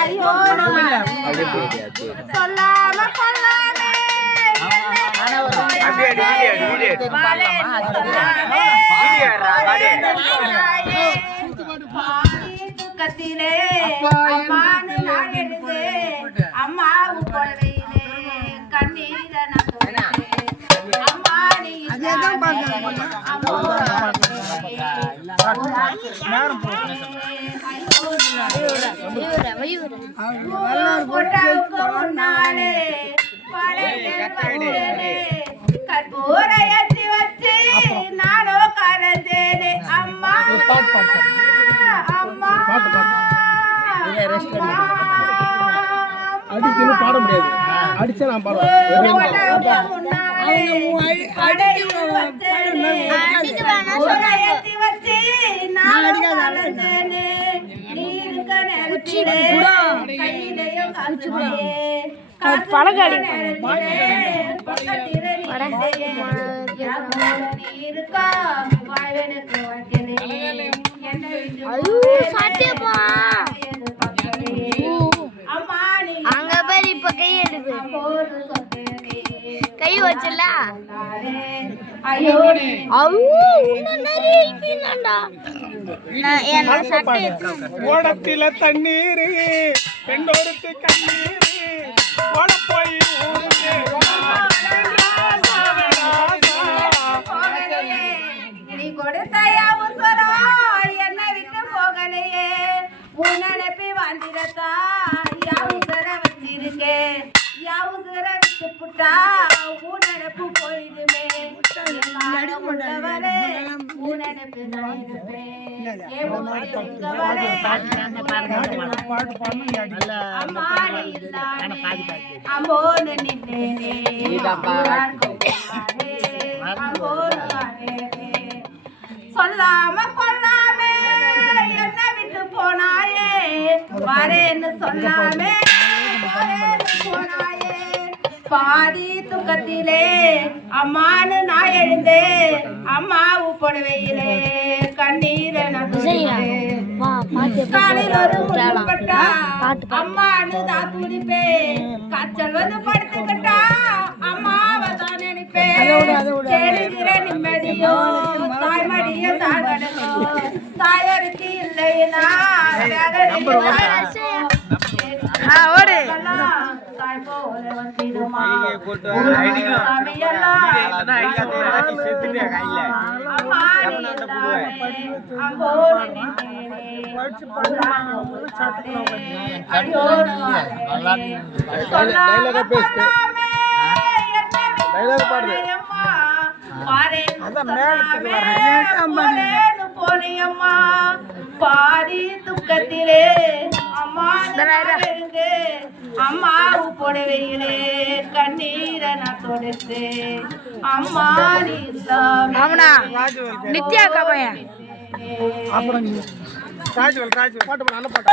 ஐயோ சொல்லாம கொள்ளாமே துக்கத்திலே அம்மானு நான் எழுது அம்மாவு குழவையிலே கண்ணீர அம்மா நீ முன்னாலே கற்பூரையத்தி வச்சு நானோ கரந்தேனே அம்மா அம்மா அடிக்கணும் பாட முடியாது அடிச்சா நான் பாடுவேன் பழகாடி அங்க பேர் இப்ப கை எடுப்பு கை வச்சல ஓடத்தில தண்ணீர் பெண்டோருக்கு கண்ணீர் ஓட போய் நீ கொடுத்தாயா உசரோ என்ன விட்டு போகலையே உன் நினைப்பி வந்திரத்தா யா உசர வச்சிருக்கே யா உசர விட்டு புட்டா உன் நினைப்பு போயிடுமே உள்ளவரே உன் நினைப்பு தான் இருப்பேன் அம்போன்னு நின்னேனே சொல்லாம கொள்ளாமே என்ன விட்டு போனாயே வரேன்னு சொல்லாமே போனாயே பாதி துக்கத்திலே அம்மானு நான் எழுந்தே அம்மாவு புடவையிலே கண்ணீரை காலையில் ஒரு முட்டுப்பட்டா அம்மானு தான் துடிப்பேன் காய்ச்சல் வந்து படுத்துக்கிட்டா அம்மாவை தான் நினைப்பேன் செலுகிற நிம்மதியோ தாய்மடிய தாழ்கடலும் தாயருக்கு இல்லைன்னா தாய் போல வந்திடுமா போனியம்மா பாதி துக்கத்திலே அம்மா அம்மாவு புடவையிலே கண்ணீரை நான் தொடுத்து அம்மா நித்யா கபையா அப்புறம் ராஜுவல் பாட்டு நல்ல பாட்டு